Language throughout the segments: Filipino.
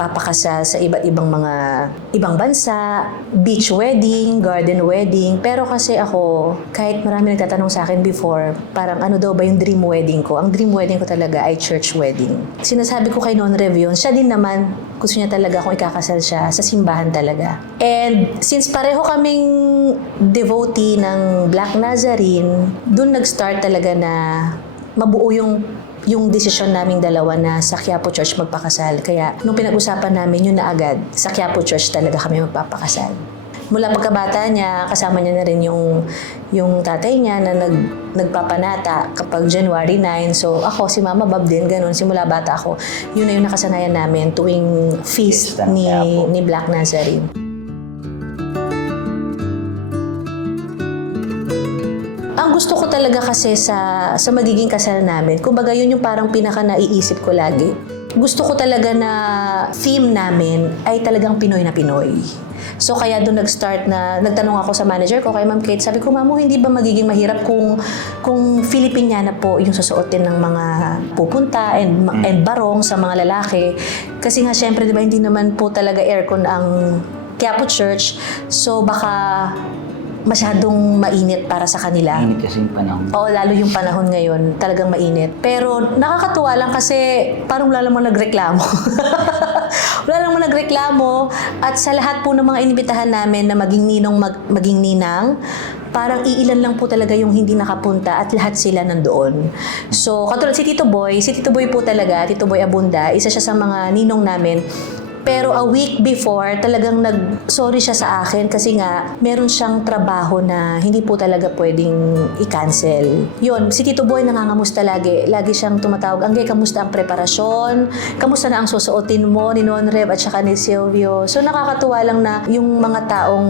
magpapakasal sa iba't ibang mga ibang bansa, beach wedding, garden wedding. Pero kasi ako, kahit marami nagtatanong sa akin before, parang ano daw ba yung dream wedding ko? Ang dream wedding ko talaga ay church wedding. Sinasabi ko kay Non Rev yun, siya din naman, gusto niya talaga kung ikakasal siya sa simbahan talaga. And since pareho kaming devotee ng Black Nazarene, dun nag-start talaga na mabuo yung yung desisyon naming dalawa na sa Quiapo Church magpakasal. Kaya nung pinag-usapan namin yun na agad, sa Quiapo Church talaga kami magpapakasal. Mula pagkabata niya, kasama niya na rin yung, yung tatay niya na nag, nagpapanata kapag January 9. So ako, si Mama Bob din, ganun. Simula bata ako, yun na yung nakasanayan namin tuwing feast ni, ni Black Nazarene. Gusto ko talaga kasi sa sa magiging kasal namin, kumbaga yun yung parang pinaka naiisip ko lagi. Gusto ko talaga na theme namin ay talagang Pinoy na Pinoy. So kaya doon nag-start na nagtanong ako sa manager ko kay Ma'am Kate, sabi ko, "Ma'am, hindi ba magiging mahirap kung kung Filipiniana po yung susuotin ng mga pupunta and and barong sa mga lalaki?" Kasi nga syempre 'di ba hindi naman po talaga aircon ang Quiapo Church. So baka masyadong mainit para sa kanila. Init kasi yung panahon. Oo, lalo yung panahon ngayon, talagang mainit. Pero nakakatuwa lang kasi parang wala namang nagreklamo. wala namang nagreklamo. At sa lahat po ng mga inibitahan namin na maging ninong, mag- maging ninang, parang iilan lang po talaga yung hindi nakapunta at lahat sila nandoon. So, katulad si Tito Boy, si Tito Boy po talaga, Tito Boy Abunda, isa siya sa mga ninong namin. Pero a week before, talagang nag-sorry siya sa akin kasi nga meron siyang trabaho na hindi po talaga pwedeng i-cancel. Yun, si Tito Boy nangangamusta lagi. Lagi siyang tumatawag, Anggay, kamusta ang preparasyon? Kamusta na ang susuotin mo ni Non Rev at saka ni Silvio? So nakakatuwa lang na yung mga taong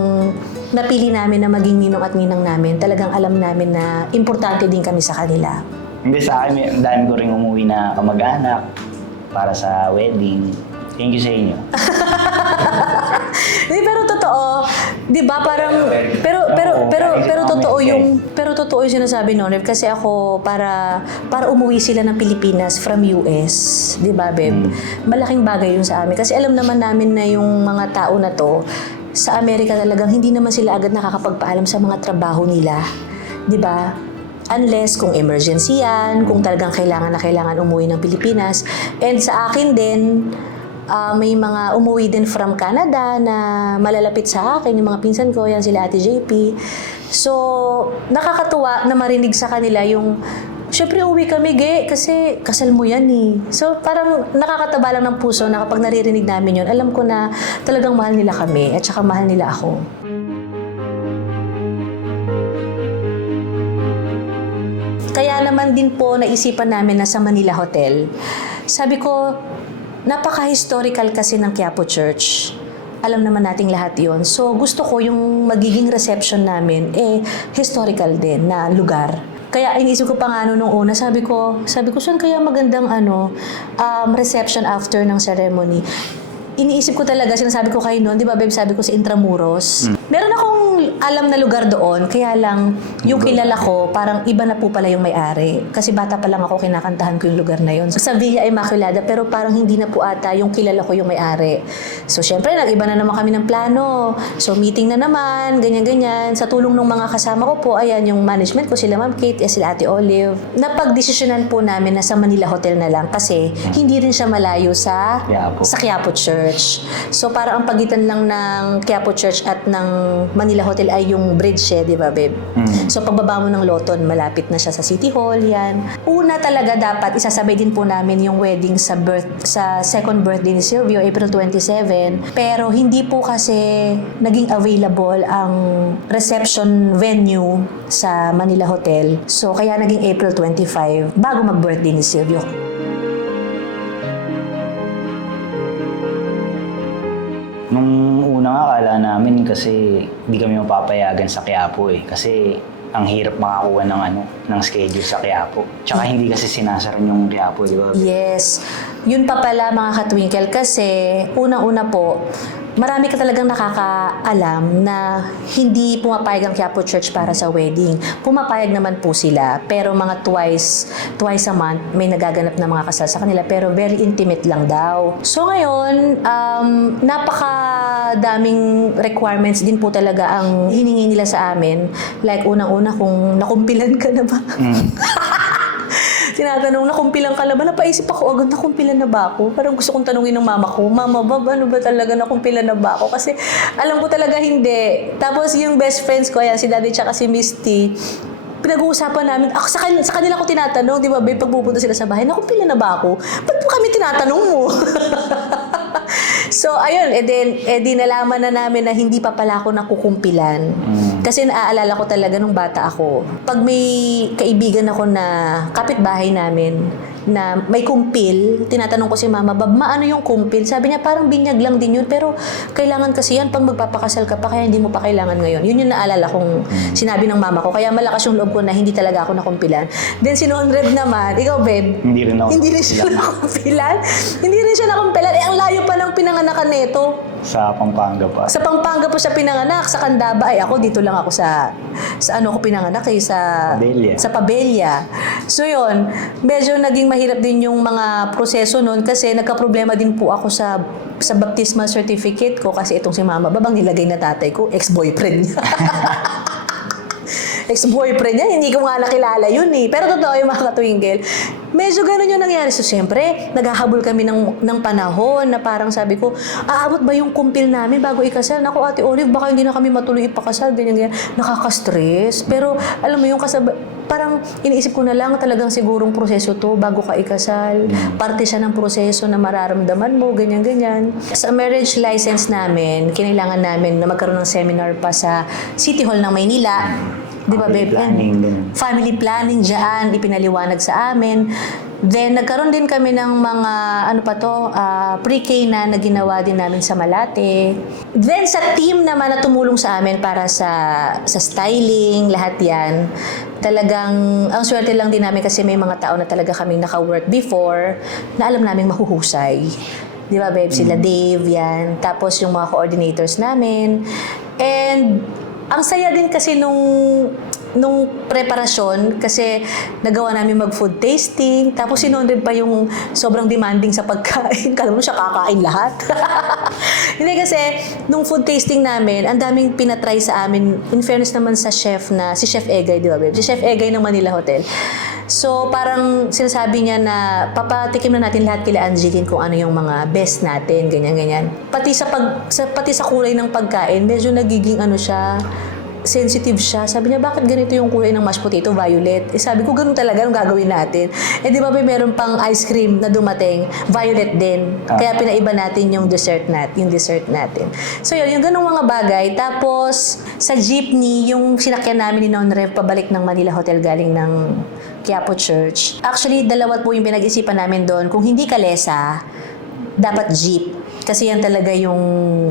napili namin na maging ninong at ninang namin, talagang alam namin na importante din kami sa kanila. Hindi sa akin, dami ko rin umuwi na kamag-anak para sa wedding. Thank you sa inyo. Hindi, pero totoo, 'di ba? Parang pero pero pero pero totoo yung pero totoo yung sinasabi Rev, kasi ako para para umuwi sila ng Pilipinas from US, 'di ba, Beb? Malaking bagay yun sa amin kasi alam naman namin na yung mga tao na to sa Amerika talagang hindi naman sila agad nakakapagpaalam sa mga trabaho nila. 'Di ba? Unless kung emergency yan, kung talagang kailangan na kailangan umuwi ng Pilipinas. And sa akin din, Ah, may mga umuwi din from Canada na malalapit sa akin, yung mga pinsan ko, yan sila Ate JP. So, nakakatuwa na marinig sa kanila yung, Siyempre, uwi kami, ge, kasi kasal mo yan eh. So, parang nakakataba lang ng puso na kapag naririnig namin yun, alam ko na talagang mahal nila kami at saka mahal nila ako. Kaya naman din po naisipan namin na sa Manila Hotel. Sabi ko, napaka-historical kasi ng Quiapo Church. Alam naman nating lahat yon. So gusto ko yung magiging reception namin, eh, historical din na lugar. Kaya inisip ko pa nga ano nung una, sabi ko, sabi ko, saan kaya magandang ano, um, reception after ng ceremony? Iniisip ko talaga, sinasabi ko kayo noon, di ba babe, sabi ko sa Intramuros. Meron akong alam na lugar doon, kaya lang yung kilala ko, parang iba na po pala yung may-ari. Kasi bata pa lang ako, kinakantahan ko yung lugar na yun. Sa Villa Immaculada, pero parang hindi na po ata yung kilala ko yung may-ari. So, syempre, nag-iba na naman kami ng plano. So, meeting na naman, ganyan-ganyan. Sa tulong ng mga kasama ko po, ayan, yung management ko, sila Ma'am Kate, eh, sila Ate Olive. Napagdesisyonan po namin na sa Manila Hotel na lang kasi hindi rin siya malayo sa Quiapo. sa Quiapo Church. So para ang pagitan lang ng Quiapo Church at ng Manila Hotel ay yung bridge eh, di ba, babe? Mm. So pagbaba mo ng Loton, malapit na siya sa City Hall, yan. Una talaga dapat isasabay din po namin yung wedding sa birth sa second birthday ni Silvio, April 27. Pero hindi po kasi naging available ang reception venue sa Manila Hotel. So kaya naging April 25 bago mag-birthday ni Silvio. Nung una nga, akala namin kasi hindi kami mapapayagan sa Quiapo eh. Kasi ang hirap makakuha ng ano, ng schedule sa Quiapo. Tsaka hindi kasi sinasaran yung Quiapo, di ba? Yes. Yun pa pala mga katwinkle kasi unang-una po, marami ka talagang nakakaalam na hindi pumapayag ang Quiapo Church para sa wedding. Pumapayag naman po sila, pero mga twice, twice a month may nagaganap na mga kasal sa kanila, pero very intimate lang daw. So ngayon, um, napaka daming requirements din po talaga ang hiningi nila sa amin. Like unang-una kung nakumpilan ka na ba? Tinatanong, nakumpilan ka na ba? Napaisip ako agad, nakumpilan na ba ako? Parang gusto kong tanungin ng mama ko, Mama, ba, ano ba talaga, nakumpilan na ba ako? Kasi alam ko talaga hindi. Tapos yung best friends ko, ayan, si Daddy tsaka si Misty, pinag-uusapan namin, ako, sa, kan- sa kanila ko tinatanong, di ba, babe, pag sila sa bahay, nakumpilan na ba ako? Ba't mo kami tinatanong mo? so, ayun, edi, edi nalaman na namin na hindi pa pala ako nakukumpilan. Kasi naaalala ko talaga nung bata ako. Pag may kaibigan ako na kapitbahay namin na may kumpil, tinatanong ko si mama, Bab, maano yung kumpil? Sabi niya, parang binyag lang din yun, pero kailangan kasi yan pag magpapakasal ka pa, kaya hindi mo pa kailangan ngayon. Yun yung naalala kong sinabi ng mama ko. Kaya malakas yung loob ko na hindi talaga ako nakumpilan. Then si Nonred naman, ikaw, babe, Hindi rin ako. hindi rin siya nakumpilan. hindi rin siya nakumpilan. Eh, ang layo pa ng pinanganakan nito. Sa Pampanga pa. Sa Pampanga po siya pinanganak, sa Candaba. Ay, ako dito lang ako sa, sa ano ko pinanganak eh, sa Pabella. Sa Pabella. So yun, medyo naging mahirap din yung mga proseso noon kasi nagka-problema din po ako sa sa baptismal certificate ko kasi itong si mama, babang nilagay na tatay ko, ex-boyfriend niya. ex-boyfriend niya, hindi ko nga nakilala yun eh. Pero totoo yung mga katwinkel. Medyo ganun yung nangyari. So, siyempre, naghahabol kami ng, ng panahon na parang sabi ko, aabot ba yung kumpil namin bago ikasal? Naku, Ate Olive, baka hindi na kami matuloy ipakasal. Ganyan, ganyan. Nakaka-stress. Pero, alam mo yung kasab parang iniisip ko na lang talagang sigurong proseso to bago ka ikasal. Parte siya ng proseso na mararamdaman mo, ganyan-ganyan. Sa marriage license namin, kinailangan namin na magkaroon ng seminar pa sa City Hall ng Maynila. Di ba, Family babe? planning, ganun. family planning dyan, ipinaliwanag sa amin. Then, nagkaroon din kami ng mga, ano pa to, ah, pre-K na na ginawa din namin sa Malate. Then, sa team naman na tumulong sa amin para sa, sa styling, lahat yan, talagang, ang swerte lang din namin kasi may mga tao na talaga kaming naka-work before na alam namin mahuhusay. Di ba, babe? Sila Dave, yan. Tapos yung mga coordinators namin. And ang saya din kasi nung nung preparasyon kasi nagawa namin mag-food tasting tapos sinunod pa yung sobrang demanding sa pagkain. Kala mo siya kakain lahat. Hindi kasi nung food tasting namin, ang daming pinatry sa amin. In fairness naman sa chef na, si Chef Egay, di ba babe? Si Chef Egay ng Manila Hotel. So, parang sinasabi niya na papatikim na natin lahat kila Angeline kung ano yung mga best natin, ganyan-ganyan. Pati sa, pag, sa, pati sa kulay ng pagkain, medyo nagiging ano siya, sensitive siya. Sabi niya, bakit ganito yung kulay ng mashed potato, violet? Eh, sabi ko, ganun talaga ang gagawin natin. Eh, di ba may meron pang ice cream na dumating, violet din. Ah. Kaya pinaiba natin yung dessert nat, yung dessert natin. So yun, yung ganung mga bagay. Tapos, sa jeepney, yung sinakyan namin ni Non Rev pabalik ng Manila Hotel galing ng Quiapo Church. Actually, dalawa po yung pinag-isipan namin doon. Kung hindi kalesa, dapat jeep. Kasi yan talaga yung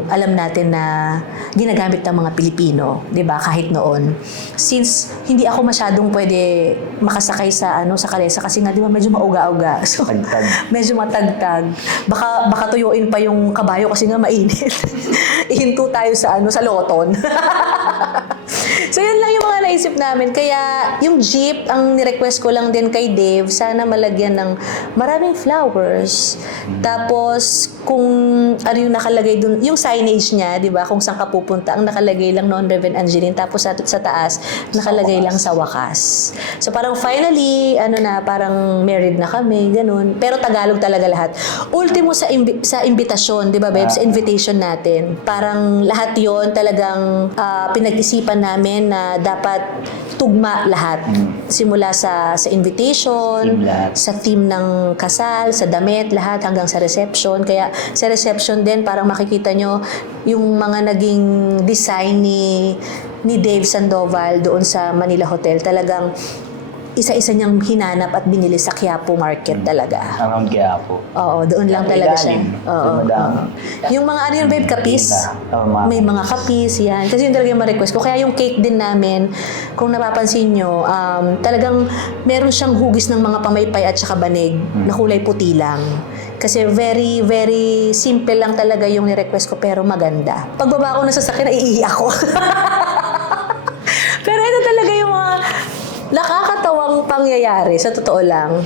alam natin na ginagamit ng mga Pilipino, 'di ba? Kahit noon. Since hindi ako masyadong pwede makasakay sa ano sa kalesa kasi nga 'di ba medyo mauga-uga. So Tagtag. medyo matagtag. Baka baka tuyuin pa yung kabayo kasi nga mainit. Ihinto tayo sa ano sa loton. so yun lang yung mga naisip namin. Kaya yung jeep, ang ni-request ko lang din kay Dave, sana malagyan ng maraming flowers. Tapos kung ano yung nakalagay dun, yung signage niya, di ba, kung saan ka pupunta, ang nakalagay lang noon Reverend Angeline. Tapos sa, sa taas, nakalagay lang sa wakas. So parang finally, ano na, parang married na kami, ganun. Pero Tagalog talaga lahat. Ultimo sa imbi- sa imbitasyon, di ba, babe? Sa invitation natin. Parang lahat yon talagang ah, pinag-isipan namin na dapat tugma lahat. Simula sa sa invitation, lahat. sa theme ng kasal, sa damit, lahat hanggang sa reception. Kaya sa reception din, parang makikita nyo yung mga naging design ni, ni Dave Sandoval doon sa Manila Hotel. Talagang isa-isa niyang hinanap at binili sa Quiapo Market talaga. Around kaya po. Oo, doon lang talaga siya. ilalim. Oo. Doon madami. oo. Yung mga ano yun, babe, kapis. Oo, mga- May mga kapis, yan. Kasi yun talaga yung ma-request ko. Kaya yung cake din namin, kung napapansin nyo, um, talagang meron siyang hugis ng mga pamaypay at saka banig na kulay puti lang. Kasi very, very simple lang talaga yung ni-request ko pero maganda. Pagbaba ko na sa sakyan, naiiyak ako. pero ito talaga yung mga nakakatawang pangyayari, sa totoo lang.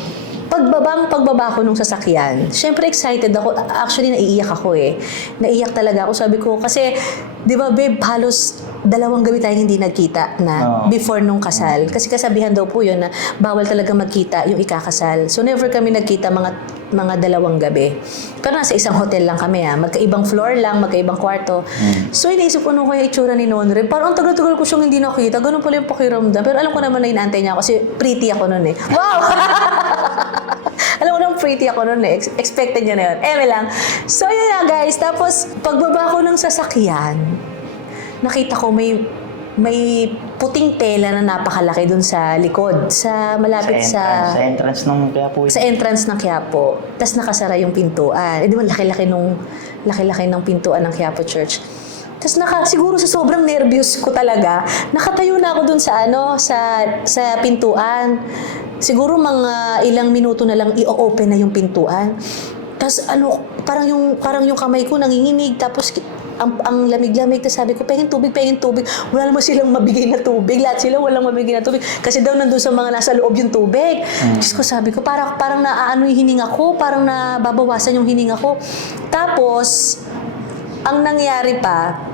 Pagbabang pagbaba ko nung sasakyan, syempre excited ako. Actually, naiiyak ako eh. Naiiyak talaga ako. Sabi ko, kasi, di ba babe, halos dalawang gabi tayong hindi nagkita na Oo. before nung kasal. Kasi kasabihan daw po yun na bawal talaga magkita yung ikakasal. So never kami nagkita mga mga dalawang gabi. Pero nasa isang hotel lang kami ha. Magkaibang floor lang, magkaibang kwarto. So iniisip ko nung kaya itsura ni Nonre. Parang ang tagal-tagal ko siyang hindi nakita. Ganun pala yung pakiramdam. Pero alam ko naman na inaantay niya ako kasi pretty ako noon eh. Wow! alam ko naman pretty ako noon eh. Ex- expected niya na yun. Eme lang. So yun na guys. Tapos pagbaba ko ng sasakyan, nakita ko may may puting tela na napakalaki dun sa likod, sa malapit sa, sa entrance, sa entrance nung kaya po. sa entrance ng Quiapo. Tapos nakasara yung pintuan. Eh di ba laki-laki nung laki-laki ng pintuan ng Quiapo Church. Tapos naka, siguro sa sobrang nervyos ko talaga, nakatayo na ako dun sa ano, sa sa pintuan. Siguro mga ilang minuto na lang i-open na yung pintuan. Tapos ano, parang yung parang yung kamay ko nanginginig tapos ang, ang lamig-lamig, tapos sabi ko, pengin tubig, pengin tubig. Wala naman silang mabigay na tubig. Lahat sila walang mabigay na tubig. Kasi daw nandun sa mga nasa loob yung tubig. Diyos ko, sabi ko, parang, parang naaano yung hininga ko, parang nababawasan yung hininga ko. Tapos, ang nangyari pa,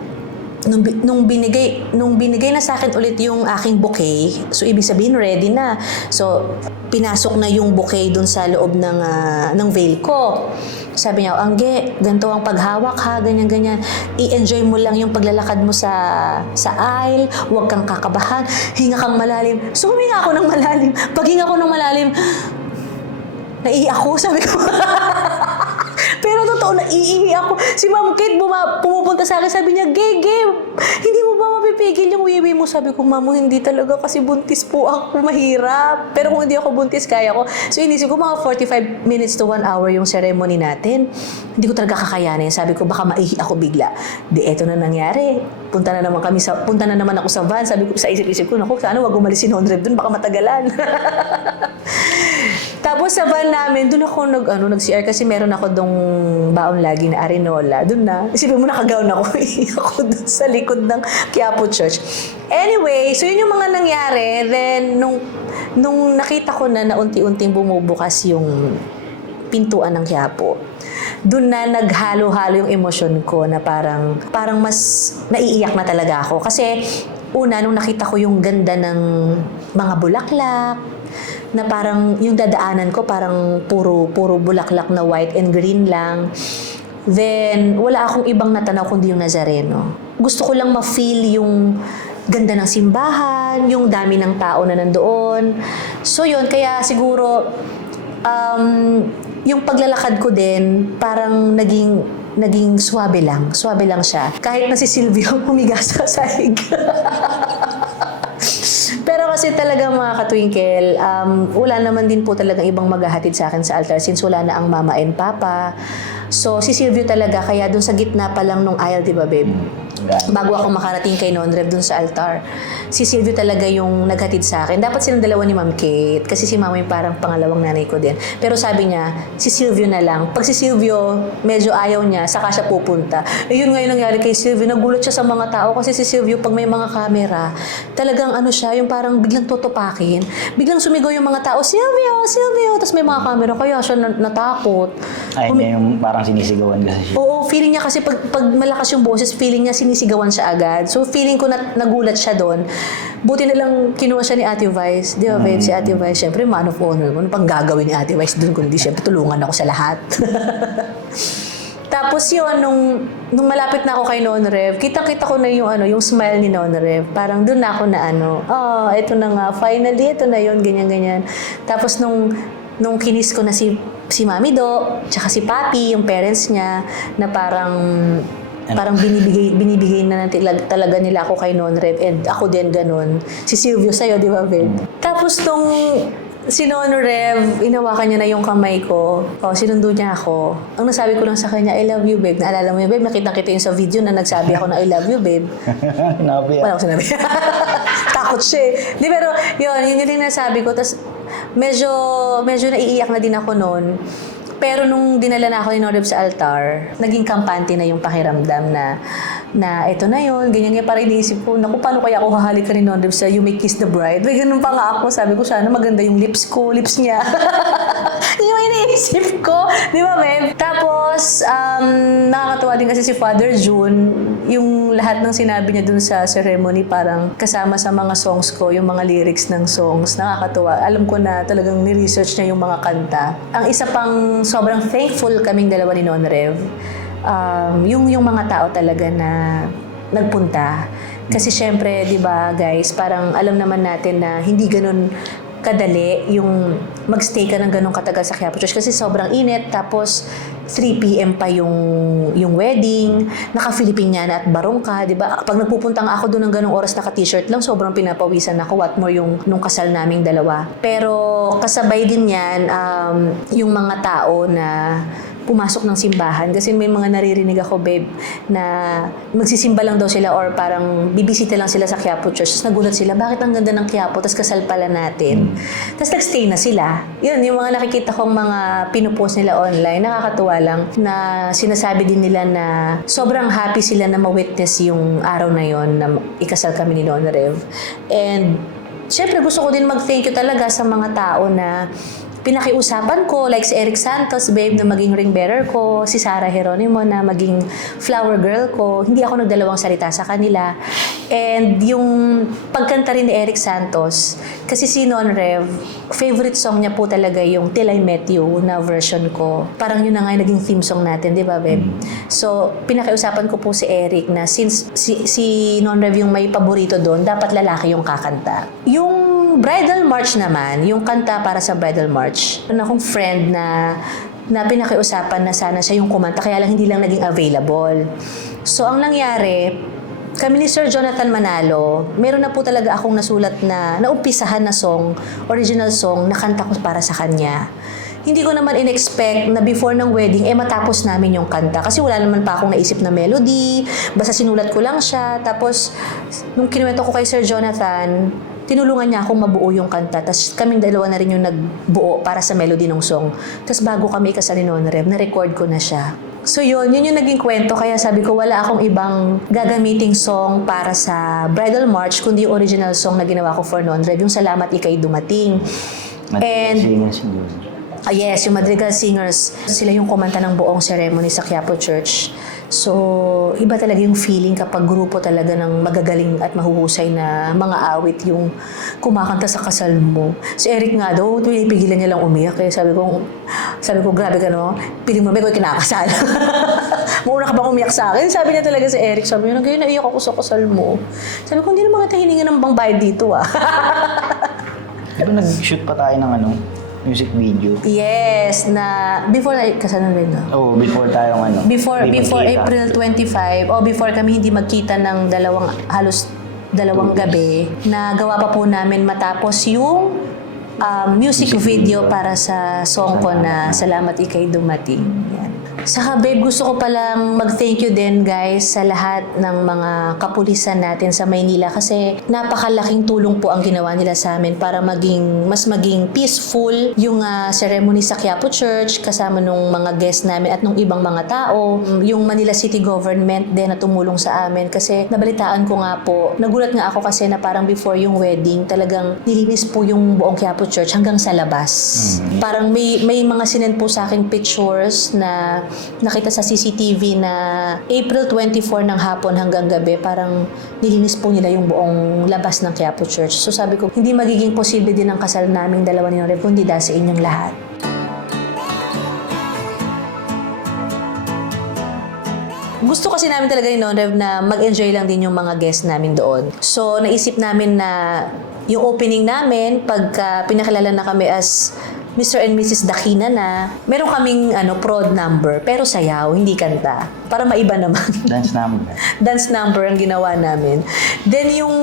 nung, nung binigay nung binigay na sa akin ulit yung aking bouquet, so ibig sabihin ready na. So pinasok na yung bouquet dun sa loob ng ah, ng veil ko. Sabi niya, Angge, ganito ang paghawak ha, ganyan-ganyan. I-enjoy mo lang yung paglalakad mo sa sa aisle, huwag kang kakabahan, hinga kang malalim. So huminga ako ng malalim. Pag hinga ko ng malalim, naiiyak ako, sabi ko. Pero totoo, naiihi ako. Si Ma'am Kate buma, pumupunta sa akin, sabi niya, Gege, hindi mo ba mapipigil yung wiwi mo? Sabi ko, Ma'am, hindi talaga kasi buntis po ako, mahirap. Pero kung hindi ako buntis, kaya ko. So inisip ko, mga 45 minutes to 1 hour yung ceremony natin. Hindi ko talaga kakayanin. Sabi ko, baka maihi ako bigla. Di, eto na nangyari. Punta na naman kami sa, punta na naman ako sa van. Sabi ko, sa isip-isip ko, naku, sana wag umalis si Nonrev dun, baka matagalan. Tapos sa van namin, doon ako nag, ano, nag-CR kasi meron ako dong baon lagi na Arenola. Doon na. Isipin mo nakagaon ako. ako doon sa likod ng Quiapo Church. Anyway, so yun yung mga nangyari. Then, nung, nung nakita ko na na unti-unting bumubukas yung pintuan ng Quiapo, doon na naghalo-halo yung emosyon ko na parang, parang mas naiiyak na talaga ako. Kasi, una, nung nakita ko yung ganda ng mga bulaklak, na parang yung dadaanan ko parang puro puro bulaklak na white and green lang. Then wala akong ibang natanaw kundi yung Nazareno. Gusto ko lang ma-feel yung ganda ng simbahan, yung dami ng tao na nandoon. So yun, kaya siguro um, yung paglalakad ko din parang naging naging swabe lang. Swabe lang siya. Kahit na si Silvio humiga sa sahig. Pero kasi talaga mga katwinkle, um, wala naman din po talagang ibang maghahatid sa akin sa altar since wala na ang mama and papa. So, si Silvio talaga, kaya dun sa gitna pa lang nung aisle, di ba babe? Ganun. Bago ako makarating kay Nonrev dun sa altar, si Silvio talaga yung naghatid sa akin. Dapat silang dalawa ni Ma'am Kate, kasi si Mama yung parang pangalawang nanay ko din. Pero sabi niya, si Silvio na lang. Pag si Silvio, medyo ayaw niya, saka siya pupunta. Eh yun nga yung nangyari kay Silvio, nagulat siya sa mga tao kasi si Silvio, pag may mga camera, talagang ano siya, yung parang biglang tutupakin. Biglang sumigaw yung mga tao, Silvio, Silvio! Tapos may mga camera, kaya siya na- natakot. Ay, niya yung parang sinisigawan kasi siya. Oo, feeling niya kasi pag, pag malakas yung boses, feeling niya sinisigawan siya agad. So, feeling ko na nagulat siya doon. Buti na lang kinuha siya ni Ate Vice. Di ba, babe? Si Ate Vice, syempre, man of honor. Ano pang gagawin ni Ate Vice doon? Kundi, syempre, tulungan ako sa lahat. Tapos yun, nung, nung malapit na ako kay Nonrev, kitang-kita ko na yung, ano, yung smile ni Nonrev. Parang doon na ako na ano, oh, ito na nga, finally, ito na yun, ganyan-ganyan. Tapos nung, nung kinis ko na si, si Mami Do, tsaka si Papi, yung parents niya, na parang parang binibigay binibigay na tilag- talaga nila ako kay Nonrev and ako din ganun. Si Silvio sa'yo, di ba, babe? Tapos Tapos nung si Nono Rev, inawakan niya na yung kamay ko. O, sinundo niya ako. Ang nasabi ko lang sa kanya, I love you, babe. Naalala mo yun, babe? Nakita kita yun sa video na nagsabi ako na I love you, babe. Nabi Wala ko sinabi. Takot siya eh. Di, pero yun, yun yung nasabi ko. Tapos medyo, medyo naiiyak na din ako noon. Pero nung dinala na ako ni Norib sa altar, naging kampante na yung pakiramdam na na eto na yun, ganyan nga parang iniisip ko, naku, paano kaya ako hahalik ka ni Norib sa You May Kiss the Bride? May ganun pa nga ako, sabi ko, sana maganda yung lips ko, lips niya. yung iniisip ko, di ba, babe? Tapos, um, nakakatuwa din kasi si Father June, yung lahat ng sinabi niya dun sa ceremony, parang kasama sa mga songs ko, yung mga lyrics ng songs, nakakatuwa. Alam ko na talagang ni-research niya yung mga kanta. Ang isa pang sobrang thankful kaming dalawa ni Non Rev, um, yung, yung mga tao talaga na nagpunta. Kasi syempre, di ba guys, parang alam naman natin na hindi ganun kadali yung magstay ka ng ganong katagal sa Quiapo Church kasi sobrang init tapos 3 p.m. pa yung yung wedding, naka-Filipiniana at barong ka, 'di ba? Pag nagpupunta ako doon ng ganong oras naka-t-shirt lang, sobrang pinapawisan ako. What more yung nung kasal naming dalawa. Pero kasabay din 'yan um, yung mga tao na pumasok ng simbahan kasi may mga naririnig ako babe na magsisimba lang daw sila or parang bibisita lang sila sa Quiapo Church. Tapos nagulat sila bakit ang ganda ng Quiapo? Tapos kasal pala natin. Tapos nagstay na sila. Yun yung mga nakikita kong mga pinupost nila online nakakatuwa lang na sinasabi din nila na sobrang happy sila na ma-witness yung araw na yon na ikasal kami ni Don Rev. And Siyempre, gusto ko din mag-thank you talaga sa mga tao na pinakiusapan ko, like si Eric Santos, babe, na maging ring bearer ko, si Sarah Geronimo na maging flower girl ko. Hindi ako nagdalawang salita sa kanila. And yung pagkanta rin ni Eric Santos, kasi si Non Rev, favorite song niya po talaga yung Till I Met You na version ko. Parang yun na nga yung naging theme song natin, di ba, babe? So, pinakiusapan ko po si Eric na since si, si Non Rev yung may paborito doon, dapat lalaki yung kakanta. Yung bridal march naman, yung kanta para sa bridal march, meron akong friend na na pinakiusapan na sana siya yung kumanta, kaya lang hindi lang naging available. So, ang nangyari, kami ni Sir Jonathan Manalo, meron na po talaga akong nasulat na naumpisahan na song, original song, na kanta ko para sa kanya. Hindi ko naman in-expect na before ng wedding, eh matapos namin yung kanta. Kasi wala naman pa akong naisip na melody, basta sinulat ko lang siya. Tapos, nung kinuwento ko kay Sir Jonathan, tinulungan niya akong mabuo yung kanta. Tapos kaming dalawa na rin yung nagbuo para sa melody ng song. Tapos bago kami ikasal ni Nona Rev, na-record ko na siya. So yun, yun yung naging kwento. Kaya sabi ko, wala akong ibang gagamiting song para sa bridal march, kundi yung original song na ginawa ko for Non Rev, yung Salamat Ika'y Dumating. And Singers. Ah, yes, yung Madrigal Singers, sila yung kumanta ng buong ceremony sa Quiapo Church. So, iba talaga yung feeling kapag grupo talaga ng magagaling at mahuhusay na mga awit yung kumakanta sa kasal mo. Si Eric nga daw, pinipigilan niya lang umiyak. Kaya sabi ko, sabi ko, grabe ka no, piling mo ba ko kinakasal? Mauna ka bang umiyak sa akin? Sabi niya talaga si Eric, sabi niya, ngayon naiyak ako sa kasal mo. Sabi ko, hindi naman kita hininga ng bang bayad dito ah. Di ba nag-shoot pa tayo ng ano, music video? yes, na before na kasal na rin no? Oh, before tayong ano. Before before magkita. April 25 o before kami hindi magkita ng dalawang halos dalawang gabi, nagawa pa po namin matapos yung um, music Music video video. para sa song ko na Salamat Ika'y Dumating. Yan. Saka babe, gusto ko palang mag-thank you din guys sa lahat ng mga kapulisan natin sa Maynila kasi napakalaking tulong po ang ginawa nila sa amin para maging mas maging peaceful yung ah, ceremony sa Quiapo Church kasama nung mga guests namin at nung ibang mga tao. Yung Manila City Government din na tumulong sa amin kasi nabalitaan ko nga po, nagulat nga ako kasi na parang before yung wedding, talagang nilinis po yung buong Quiapo Church hanggang sa labas. Parang may may mga sinend po sa aking pictures na nakita sa CCTV na April 24 ng hapon hanggang gabi, parang nilinis po nila yung buong labas ng Quiapo Church. So sabi ko, hindi magiging posible din ang kasal naming dalawa ni Rev, kundi dahil sa inyong lahat. Gusto kasi namin talaga ni Rev na mag-enjoy lang din yung mga guests namin doon. So, naisip namin na yung opening namin, pagka pinakilala na kami as Mr. and Mrs. Dakina na. Meron kaming ano, prod number, pero sayaw, hindi kanta. Para maiba naman. Dance number. dance number ang ginawa namin. Then yung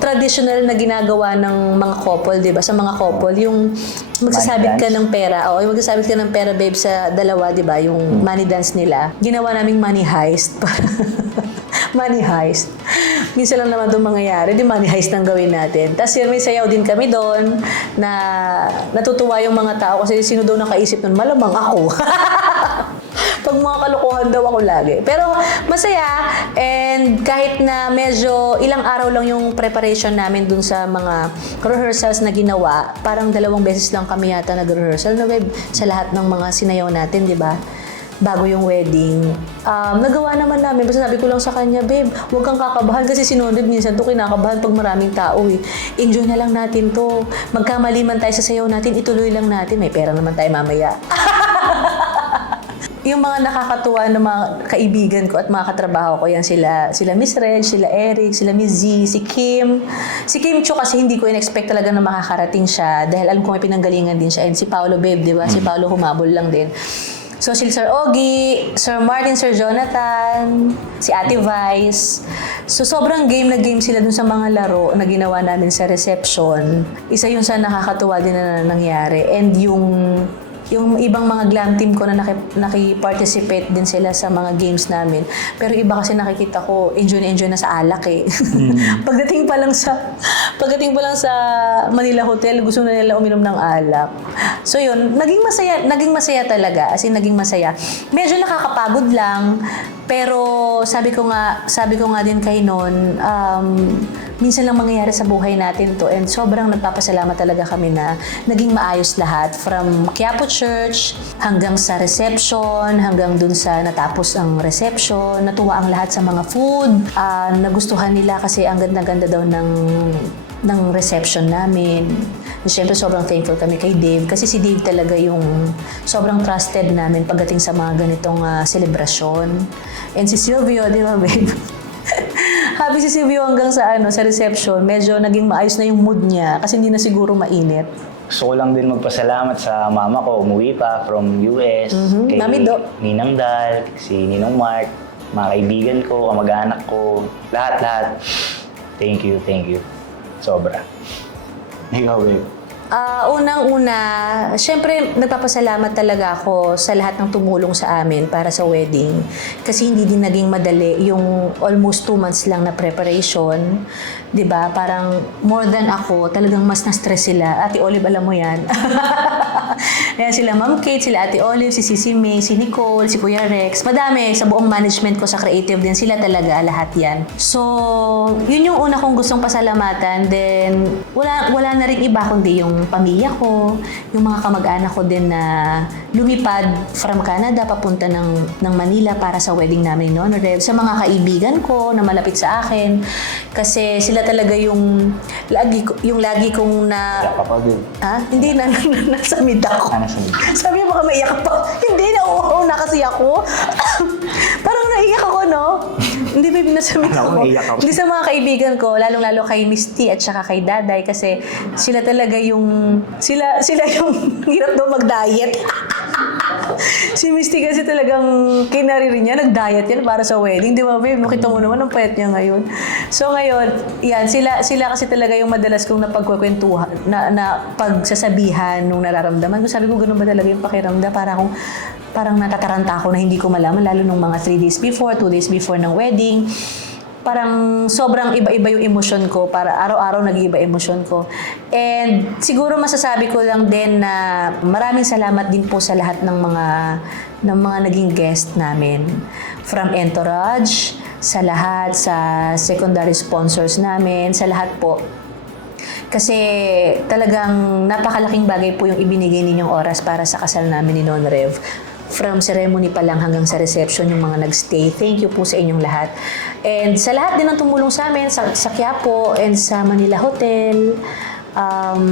traditional na ginagawa ng mga couple, 'di ba? Sa mga couple, yung magsasabit ka ng pera. O, yung magsasabit ka ng pera, babe, sa dalawa, 'di ba? Yung money dance nila. Ginawa naming money heist. money heist. Minsan lang naman itong mangyayari, di money heist ang gawin natin. Tapos yun, may sayaw din kami doon na natutuwa yung mga tao kasi sino daw nakaisip nun, malamang ako. Pag mga kalokohan daw ako lagi. Pero masaya and kahit na medyo ilang araw lang yung preparation namin dun sa mga rehearsals na ginawa, parang dalawang beses lang kami yata nag-rehearsal na web sa lahat ng mga sinayaw natin, di ba? Bago yung wedding. Um, nagawa naman namin. Basta sabi ko lang sa kanya, babe, huwag kang kakabahan kasi sinunod minsan to kinakabahan pag maraming tao eh. Enjoy na lang natin to. Magkamali man tayo sa sayaw natin, ituloy lang natin. May pera naman tayo mamaya. yung mga nakakatuwa na mga kaibigan ko at mga katrabaho ko, yan sila, sila Miss Reg, sila Eric, sila Miss Z, si Kim. Si Kim Chu kasi hindi ko in-expect talaga na makakarating siya dahil alam ko may pinanggalingan din siya. And si Paolo Babe, di ba? Si Paolo humabol lang din. So, si Sir Ogie, Sir Martin, Sir Jonathan, si Ate Vice. So, sobrang game na game sila dun sa mga laro na ginawa namin sa reception. Isa yun sa nakakatuwa din na nangyari. And yung yung ibang mga glam team ko na naki, naki-participate din sila sa mga games namin. Pero iba kasi nakikita ko, enjoy na enjoy na sa alak eh. pagdating pa lang sa pagdating pa lang sa Manila Hotel, gusto na nila uminom ng alak. So yun, naging masaya, naging masaya talaga. As in, naging masaya. Medyo nakakapagod lang, pero sabi ko nga, sabi ko nga din kay noon, um, minsan lang mangyayari sa buhay natin to and sobrang nagpapasalamat talaga kami na naging maayos lahat from Quiapo Church hanggang sa reception, hanggang dun sa natapos ang reception, natuwa ang lahat sa mga food, ah, nagustuhan nila kasi ang ganda-ganda daw ng ng reception namin. Siyempre, sobrang thankful kami kay Dave kasi si Dave talaga yung sobrang trusted namin pagdating sa mga ganitong ah, selebrasyon. And si Silvio, di ba, babe? Happy si Silvio hanggang sa ano sa reception. Medyo naging maayos na yung mood niya kasi hindi na siguro mainit. Gusto ko lang din magpasalamat sa mama ko, umuwi pa from US, Mhm. kay Mami Do. Ninang Dal, si Ninong Mark, mga kaibigan ko, kamag-anak ko, lahat-lahat. Thank you, thank you. Sobra. Ikaw, babe. Ah, unang-una, syempre nagpapasalamat talaga ako sa lahat ng tumulong sa amin para sa wedding. Kasi hindi din naging madali yung almost two months lang na preparation. 'Di ba Parang more than ako, talagang mas na-stress sila. Ate Olive, alam mo yan. Ayan sila Ma'am Kate, sila Ate Olive, si Sisi May, si Nicole, si Kuya Rex. Madami sa buong management ko sa creative din. Sila talaga, lahat yan. So, yun yung una kong gustong pasalamatan. Then, wala, wala na rin iba kundi yung pamilya ko, yung mga kamag-anak ko din na lumipad from Canada papunta ng, ng Manila para sa wedding namin noon. Rev. Sa mga kaibigan ko na malapit sa akin. Kasi sila talaga yung lagi, yung lagi kong na... Pa babe. Ha? Hindi na, na, na nasa mid ako. Ano sa Sabi mo baka maiyak pa. Hindi na, oo, na kasi ako. Parang naiyak ako, no? Hindi, babe, nasa mid ako. Hindi sa mga kaibigan ko, lalong-lalo kay Misty at saka kay Daday kasi sila talaga yung, sila, sila yung hirap daw mag-diet. Si Misty kasi talagang kinariri niya, nag-diet yan para sa wedding. Di ba, babe? Nakita mo naman ang payat niya ngayon. So ngayon, yan, sila, sila kasi talaga yung madalas kong napagkukwentuhan, na, na pagsasabihan nung nararamdaman ko. Sabi ko, ganun ba talaga yung pakiramdam? Para akong, parang natataranta ako na hindi ko malaman, lalo nung mga 3 days before, 2 days before ng wedding parang sobrang iba-iba yung emosyon ko para araw-araw nag-iiba emosyon ko. And siguro masasabi ko lang din na maraming salamat din po sa lahat ng mga ng mga naging guest namin. From Entourage, sa lahat, sa secondary sponsors namin, sa lahat po. Kasi talagang napakalaking bagay po yung ibinigay ninyong oras para sa kasal namin ni Non Rev. From ceremony pa lang hanggang sa reception, yung mga nagstay. Thank you po sa inyong lahat. And sa lahat din ng tumulong sa amin, sa, sa Quiapo and sa Manila Hotel, um,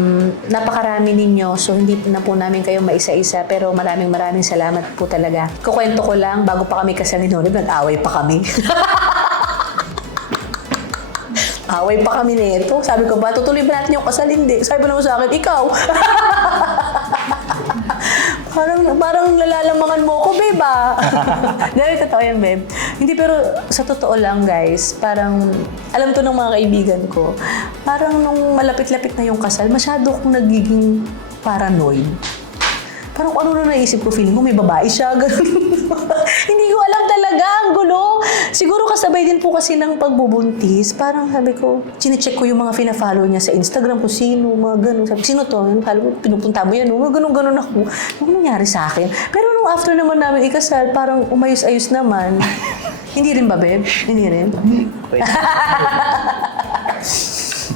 napakarami ninyo. So, hindi na po namin kayo maisa-isa. Pero maraming maraming salamat po talaga. Kukwento ko lang, bago pa kami kasal ni Nonib, nag-away pa kami. Away pa kami nito. Sabi ko ba, tutuloy ba natin yung kasal? Hindi. Sabi mo naman sa akin, ikaw. Parang, parang nalalamangan mo ako, babe, ah. Dahil totoo yan, babe. Hindi, pero sa totoo lang, guys, parang, alam to ng mga kaibigan ko, parang nung malapit-lapit na yung kasal, masyado akong nagiging paranoid. Parang ano na naisip ko, feeling ko may babae siya, ganun. Hindi ko alam talaga, ang gulo. Siguro kasabay din po kasi ng pagbubuntis. Parang sabi ko, chinecheck ko yung mga fina-follow niya sa Instagram kung sino, mga ganun. Sabi, sino to? Yung follow, pinupunta mo yan, mga ganun-ganun ako. Ano nangyari sa akin? Pero nung after naman namin ikasal, parang umayos-ayos naman. Hindi rin ba, babe? Hindi rin?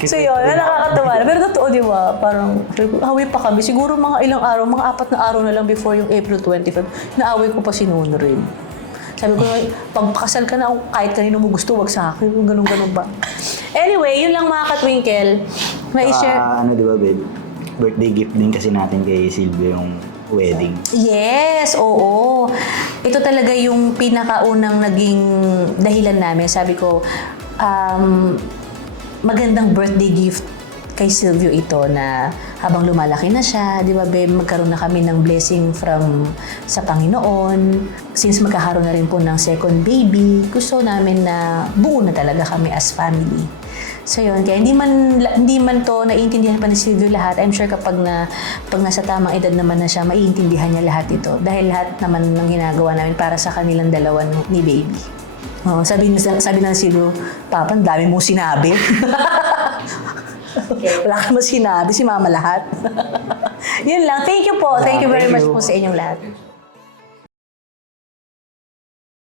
So yun, na nakakatawa. Pero totoo, di ba? Parang, hawi pa kami. Siguro mga ilang araw, mga apat na araw na lang before yung April 25, naaway ko pa si Nuno rin. Sabi ko, pagpakasal ka na, kahit kanino mo gusto, wag sa akin. Kung ganun-ganun ba. Anyway, yun lang mga katwinkle. May share. Ah, ano di ba, babe? Birthday gift din kasi natin kay Silvia yung wedding. Yes, oo. Ito talaga yung pinakaunang naging dahilan namin. Sabi ko, um, magandang birthday gift kay Silvio ito na habang lumalaki na siya, di ba, babe, magkaroon na kami ng blessing from sa Panginoon. Since magkakaroon na rin po ng second baby, gusto namin na buo na talaga kami as family. So yun, kaya hindi man hindi man to naiintindihan pa ni Silvio lahat. I'm sure kapag na pag nasa tamang edad naman na siya, maiintindihan niya lahat ito. Dahil lahat naman ng ginagawa namin para sa kanilang dalawa ni baby. Oh, sabi ni sabi ng Silvio, Papa, ang dami mong sinabi. Wala ka sinabi, si Mama lahat. Yun lang. Thank you po. Thank you very Thank much po sa inyong lahat.